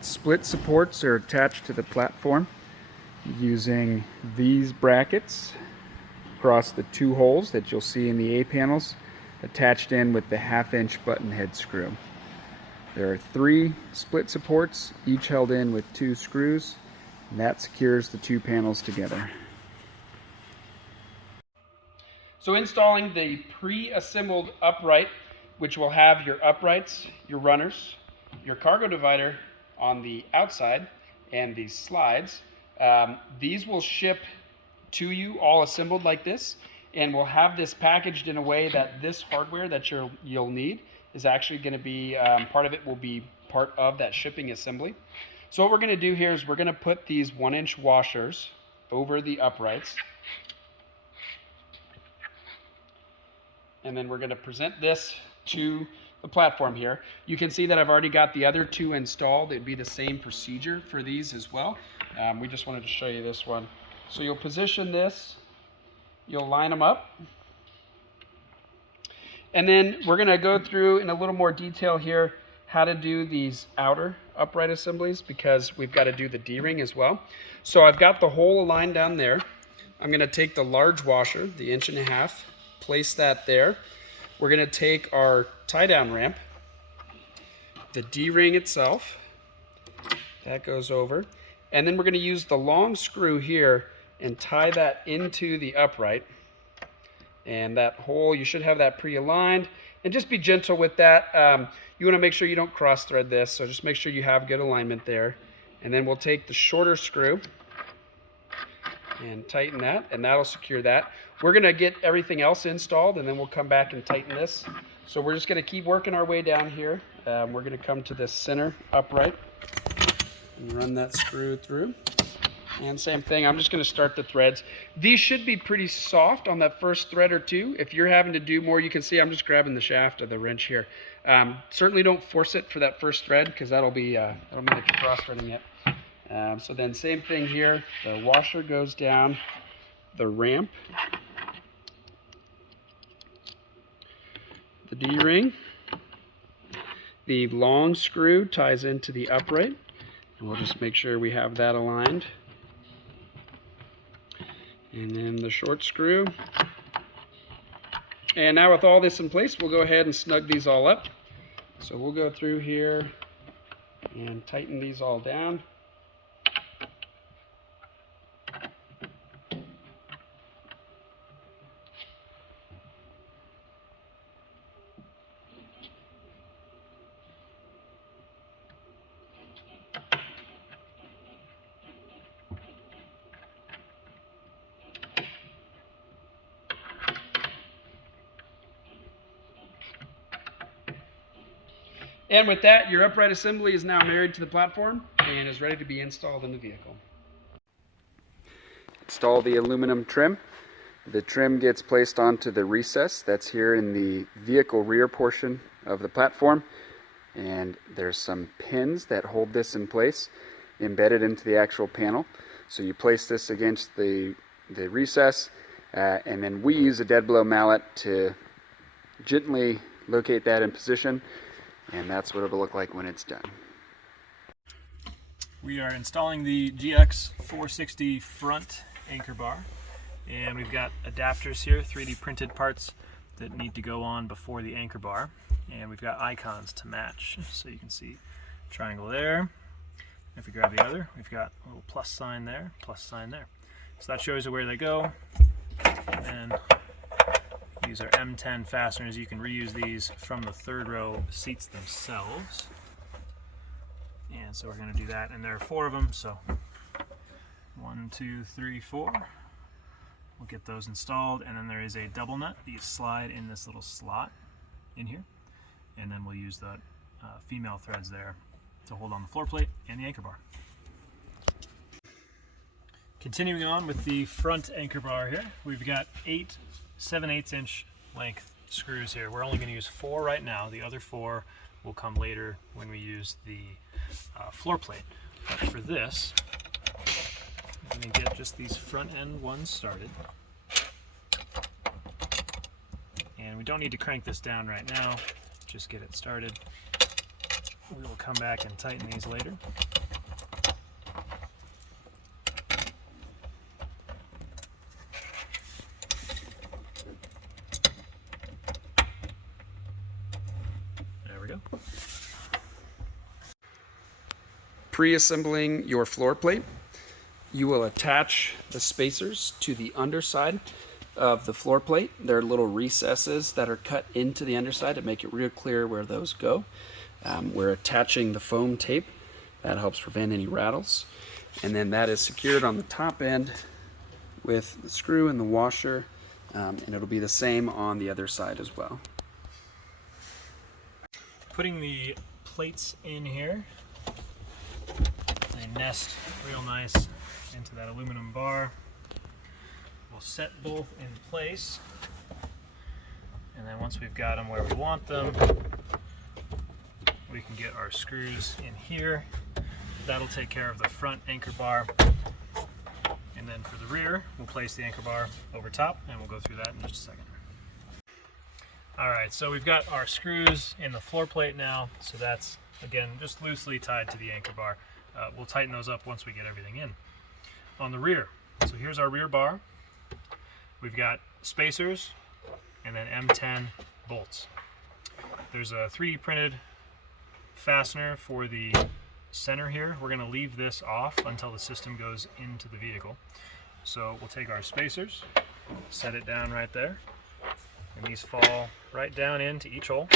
split supports are attached to the platform using these brackets across the two holes that you'll see in the A panels, attached in with the 1/2" button head screw. There are 3 split supports, each held in with 2 screws, and that secures the 2 panels together. So installing the pre-assembled upright, which will have your uprights, your runners, your cargo divider on the outside, and these slides. These will ship to you all assembled like this, and we'll have this packaged in a way that this hardware that you'll need is actually going to be, part of it will be part of that shipping assembly. So what we're going to do here is we're going to put these 1" washers over the uprights, and then we're going to present this to the platform here. You can see that I've already got the other 2 installed. It'd be the same procedure for these as well. We just wanted to show you this one. So you'll position this, you'll line them up, and then we're going to go through in a little more detail here how to do these outer upright assemblies, because we've got to do the D-ring as well. So I've got the hole aligned down there. I'm going to take the large washer, the 1.5", place that there. We're going to take our tie-down ramp, the D-ring itself, that goes over, and then we're going to use the long screw here and tie that into the upright. And that hole, you should have that pre-aligned, and just be gentle with that. You want to make sure you don't cross thread this, so just make sure you have good alignment there. And then we'll take the shorter screw and tighten that, and that'll secure that. We're going to get everything else installed, and then we'll come back and tighten this. So we're just going to keep working our way down here. We're going to come to this center upright and run that screw through. And same thing, I'm just going to start the threads. These should be pretty soft on that first thread or 2. If you're having to do more, you can see I'm just grabbing the shaft of the wrench here. Certainly don't force it for that first thread, because that'll mean that you're cross-threading it. So then same thing here, the washer goes down, the ramp, the D-ring, the long screw ties into the upright, and we'll just make sure we have that aligned. And then the short screw. And now with all this in place, we'll go ahead and snug these all up. So we'll go through here and tighten these all down. And with that, your upright assembly is now married to the platform and is ready to be installed in the vehicle. Install the aluminum trim. The trim gets placed onto the recess that's here in the vehicle rear portion of the platform. And there's some pins that hold this in place, embedded into the actual panel. So you place this against the recess, and then we use a dead blow mallet to gently locate that in position. And that's what it'll look like when it's done. We are installing the GX460 front anchor bar, and we've got adapters here, 3D printed parts that need to go on before the anchor bar, and we've got icons to match. So you can see triangle there. If we grab the other, we've got a little plus sign there, plus sign there. So that shows you where they go. And these are M10 fasteners. You can reuse these from the third row seats themselves. And so we're going to do that, and there are 4 of them, so 1, 2, 3, 4. We'll get those installed, and then there is a double nut. These slide in this little slot in here, and then we'll use the female threads there to hold on the floor plate and the anchor bar. Continuing on with the front anchor bar here, we've got 8 7/8 inch length screws here. We're only going to use 4 right now. The other 4 will come later when we use the floor plate. But for this, I'm going to get just these front end ones started. And we don't need to crank this down right now, just get it started. we will come back and tighten these later. There we go. Pre-assembling your floor plate, you will attach the spacers to the underside of the floor plate. There are little recesses that are cut into the underside to make it real clear where those go. We're attaching the foam tape. That helps prevent any rattles. And then that is secured on the top end with the screw and the washer, and it'll be the same on the other side as well. Putting the plates in here, they nest real nice into that aluminum bar. We'll set both in place, and then once we've got them where we want them, we can get our screws in here. That'll take care of the front anchor bar, and then for the rear, we'll place the anchor bar over top, and we'll go through that in just a second. Alright, so we've got our screws in the floor plate now, so that's, again, just loosely tied to the anchor bar. We'll tighten those up once we get everything in. On the rear, so here's our rear bar. We've got spacers and then M10 bolts. There's a 3D printed fastener for the center here. We're going to leave this off until the system goes into the vehicle. So we'll take our spacers, set it down right there, and these fall right down into each hole.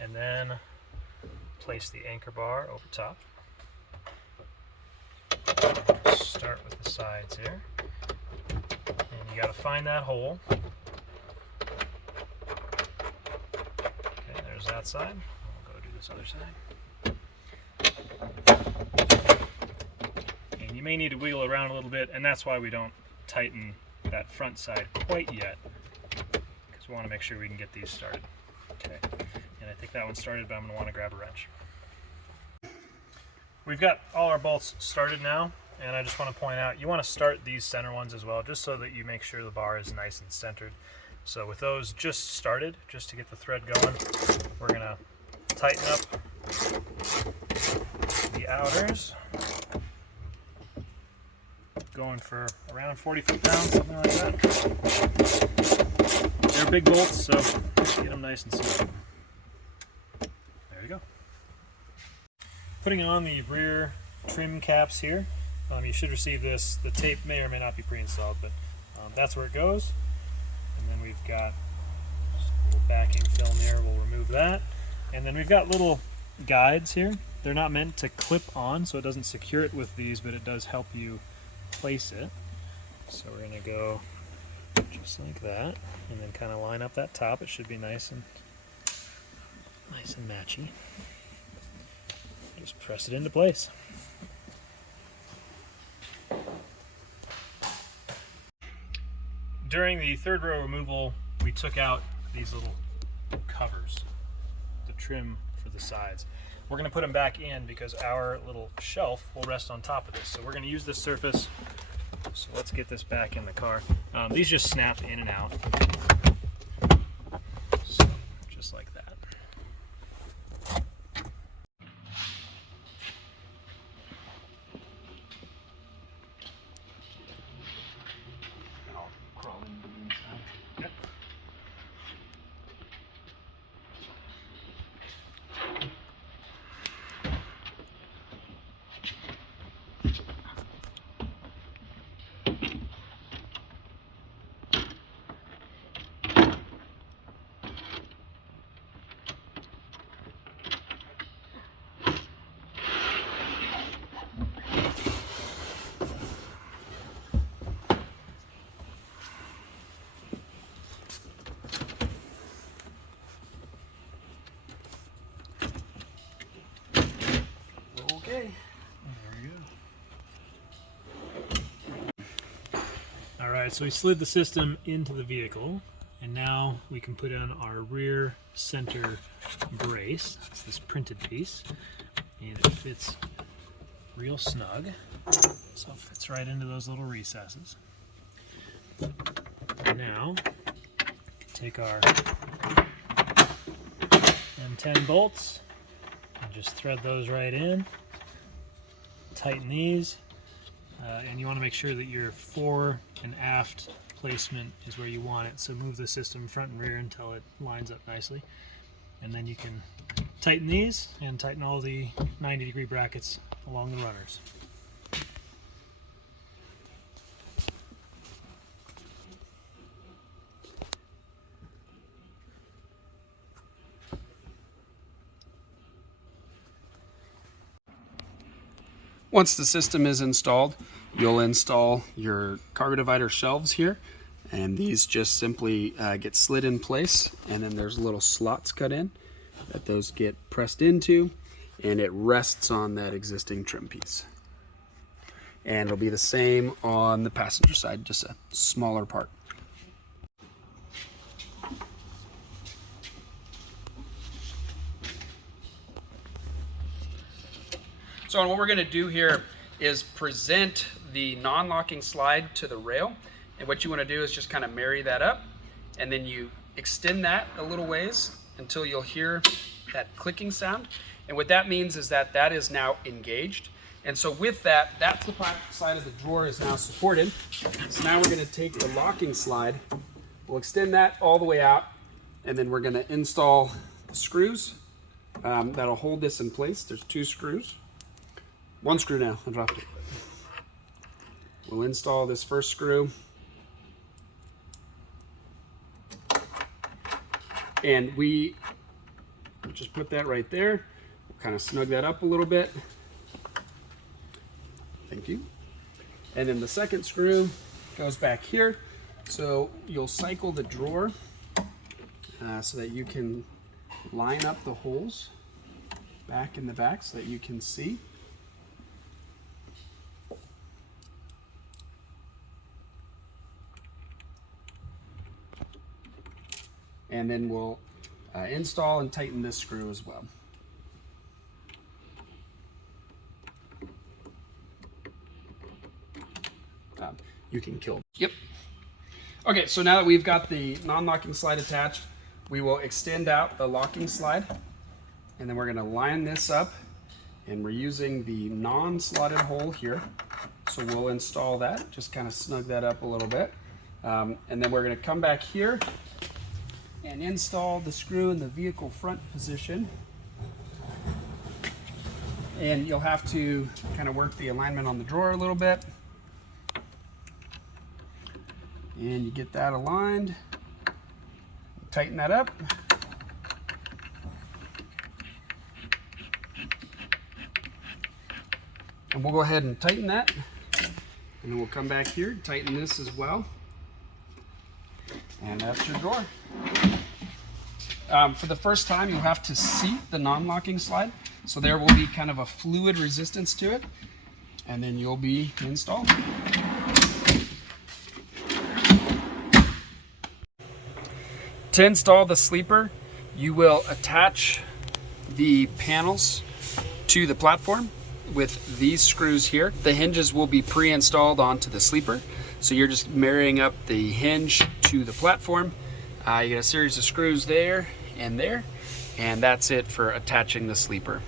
And then place the anchor bar over top. Start with the sides here. And you got to find that hole. Okay, there's that side. We'll go do this other side. And you may need to wiggle around a little bit, and that's why we don't tighten that front side quite yet, because we want to make sure we can get these started. Okay, and I think that one started, but I'm going to want to grab a wrench. We've got all our bolts started now, and I just want to point out, you want to start these center ones as well, just so that you make sure the bar is nice and centered. So with those just started, just to get the thread going, we're going to tighten up the outers, going for around 40 foot-pounds, something like that. They're big bolts, so get them nice and smooth. There you go. Putting on the rear trim caps here, you should receive this. The tape may or may not be pre-installed, but that's where it goes. And then we've got just a little backing film here. We'll remove that. And then we've got little guides here. They're not meant to clip on, so it doesn't secure it with these, but it does help you place it. So we're going to go just like that, and then kind of line up that top. It should be nice and matchy. Just press it into place. During the third row removal, we took out these little covers, the trim for the sides. We're going to put them back in because our little shelf will rest on top of this. So we're going to use this surface. So let's get this back in the car. These just snap in and out. So just like that. I'll crawl into the inside. Okay. Okay. There you go. Alright, so we slid the system into the vehicle, and now we can put on our rear center brace. It's this printed piece, and it fits real snug, so it fits right into those little recesses. And now, take our and 10 bolts. And just thread those right in. Tighten these. And you want to make sure that your fore and aft placement is where you want it. So move the system front and rear until it lines up nicely. And then you can tighten these and tighten all the 90-degree brackets along the runners. Once the system is installed, you'll install your cargo divider shelves here, and these just simply get slid in place, and then there's little slots cut in that those get pressed into, and it rests on that existing trim piece. And it'll be the same on the passenger side, just a smaller part. So what we're going to do here is present the non-locking slide to the rail, and what you want to do is just kind of marry that up, and then you extend that a little ways until you'll hear that clicking sound. And what that means is that that is now engaged, and so with that, that's the side of the drawer is now supported. So now we're going to take the locking slide, we'll extend that all the way out, and then we're going to install the screws that'll hold this in place. There's 2 screws. 1 screw now, I dropped it. We'll install this first screw. And we just put that right there. We'll kind of snug that up a little bit. Thank you. And then the second screw goes back here. So you'll cycle the drawer so that you can line up the holes back in the back so that you can see. And then we'll install and tighten this screw as well. You can kill. Yep. Okay, so now that we've got the non-locking slide attached, we will extend out the locking slide, and then we're going to line this up, and we're using the non-slotted hole here. So we'll install that, just kind of snug that up a little bit. And then we're going to come back here and install the screw in the vehicle front position. And you'll have to kind of work the alignment on the drawer a little bit. And you get that aligned, tighten that up. And we'll go ahead and tighten that. And then we'll come back here, tighten this as well. And that's your drawer. For the first time, you'll have to seat the non-locking slide. So there will be kind of a fluid resistance to it. And then you'll be installed. To install the sleeper, you will attach the panels to the platform with these screws here. The hinges will be pre-installed onto the sleeper. So you're just marrying up the hinge to the platform. You get a series of screws there, and that's it for attaching the sleeper.